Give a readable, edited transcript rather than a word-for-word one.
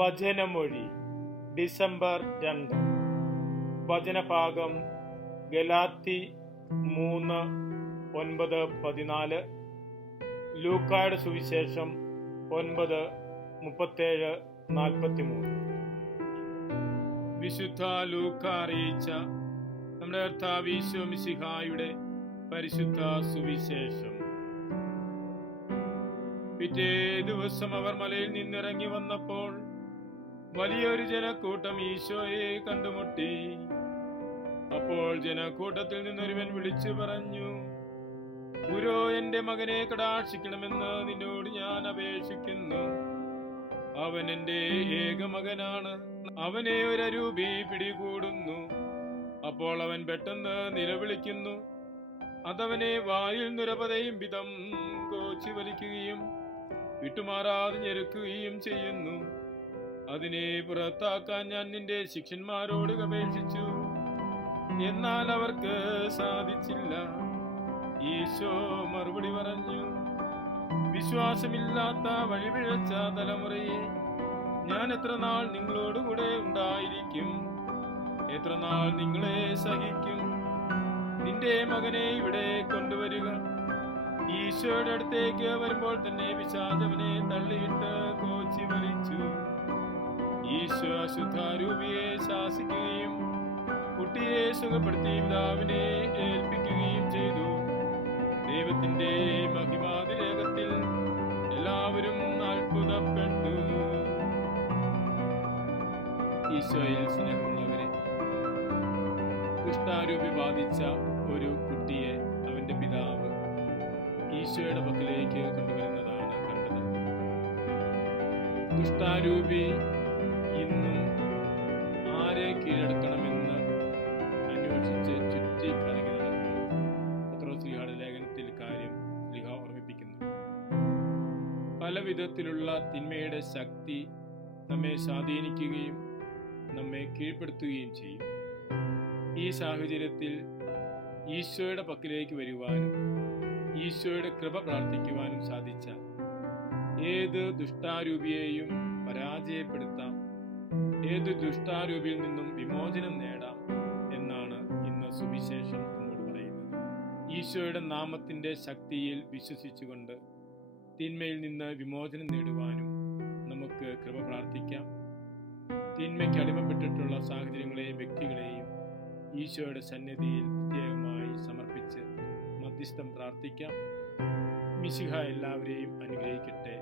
വചനമൊഴി December 2. വചനഭാഗം ഗലാത്തി 3:9-14, ലൂക്കായുടെ സുവിശേഷം 9:37-43. വിശുദ്ധ ലൂക്ക അറിയിച്ച നമ്മുടെ കർത്താവ് ഈശോ മിശിഹായുടെ പരിശുദ്ധ സുവിശേഷം. പിറ്റേ ദിവസം അവർ മലയിൽ നിന്നിറങ്ങി വന്നപ്പോൾ വലിയൊരു ജനക്കൂട്ടം ഈശോയെ കണ്ടുമുട്ടി. അപ്പോൾ ജനക്കൂട്ടത്തിൽ നിന്നൊരുവൻ വിളിച്ചു പറഞ്ഞു, ഗുരു, എന്റെ മകനെ കടാക്ഷിക്കണമെന്ന് നിന്നോട് ഞാൻ അപേക്ഷിക്കുന്നു. അവൻ എന്റെ ഏക മകനാണ്. അവനെ ഒരു അരൂപി പിടികൂടുന്നു. അപ്പോൾ അവൻ പെട്ടെന്ന് നിലവിളിക്കുന്നു. അതവനെ വായിൽ നുരപതയും വിധം കോച്ചി വലിക്കുകയും വിട്ടുമാറാതെ ഞെരുക്കുകയും ചെയ്യുന്നു. അതിനെ പുറത്താക്കാൻ ഞാൻ നിന്റെ ശിഷ്യന്മാരോട് അപേക്ഷിച്ചു, എന്നാൽ അവർക്ക് സാധിച്ചില്ല. ഈശോ മറുപടി പറഞ്ഞു, വിശ്വാസമില്ലാത്ത വഴിപിഴച്ച തലമുറയെ, ഞാൻ എത്ര നാൾ നിങ്ങളോടുകൂടെ ഉണ്ടായിരിക്കും? എത്ര നാൾ നിങ്ങളെ സഹിക്കും? നിന്റെ മകനെ ഇവിടെ കൊണ്ടുവരിക. ഈശോയുടെ അടുത്തേക്ക് വരുമ്പോൾ തന്നെ പിശാചവനെ തള്ളിയിട്ട് കോച്ചി വലിച്ചു. ഈശോ അശുദ്ധാരൂപിയെ ശാസിക്കുകയും കുട്ടിയെ സുഖപ്പെടുത്തി പിതാവിനെ ഏൽപ്പിക്കുകയും ചെയ്തു. ദൈവത്തിന്റെ മഹിമാതിരേകത്തിൽ എല്ലാവരും അത്ഭുതപ്പെട്ടു. ഈശോയിൽ സ്നേഹമുള്ളവരെ, കുഷ്ഠാരൂപി ബാധിച്ച ഒരു കുട്ടിയെ അവന്റെ പിതാവ് ഈശോയുടെ പക്കലേക്ക് കൊണ്ടുവരുന്നതാണ് കണ്ടത്. കുഷ്ഠാരൂപി ഇന്നും ആരെ കീഴടക്കണമെന്ന് അന്വേഷിച്ച് ചുറ്റി കറങ്ങി നടക്കുന്നു. പത്രോസ്ലീഹയുടെ ലേഖനത്തിൽ കാര്യം സ്ലീഹ ഓർമ്മിപ്പിക്കുന്നു. പല വിധത്തിലുള്ള തിന്മയുടെ ശക്തി നമ്മെ സ്വാധീനിക്കുകയും നമ്മെ കീഴ്പ്പെടുത്തുകയും ചെയ്യും. ഈ സാഹചര്യത്തിൽ ഈശോയുടെ പക്കലേക്ക് വരുവാനും ഈശോയുടെ കൃപ പ്രാർത്ഥിക്കുവാനും സാധിച്ച ഏത് ദുഷ്ടാരൂപിയെയും പരാജയപ്പെടുത്താം, ഏത് ദുഷ്ടാരൂപിയിൽ നിന്നും വിമോചനം നേടാം എന്നാണ് ഇന്ന് സുവിശേഷം നമ്മോട് പറയുന്നത്. ഈശോയുടെ നാമത്തിന്റെ ശക്തിയിൽ വിശ്വസിച്ചുകൊണ്ട് തിന്മയിൽ നിന്ന് വിമോചനം നേടുവാനും നമുക്ക് കൃപ പ്രാർത്ഥിക്കാം. തിന്മയ്ക്ക് അടിമപ്പെട്ടിട്ടുള്ള സാഹചര്യങ്ങളെയും വ്യക്തികളെയും ഈശോയുടെ സന്നിധിയിൽ പ്രത്യേകമായി സമർപ്പിച്ച് മധ്യസ്ഥം പ്രാർത്ഥിക്കാം. മിശിഹ എല്ലാവരെയും അനുഗ്രഹിക്കട്ടെ.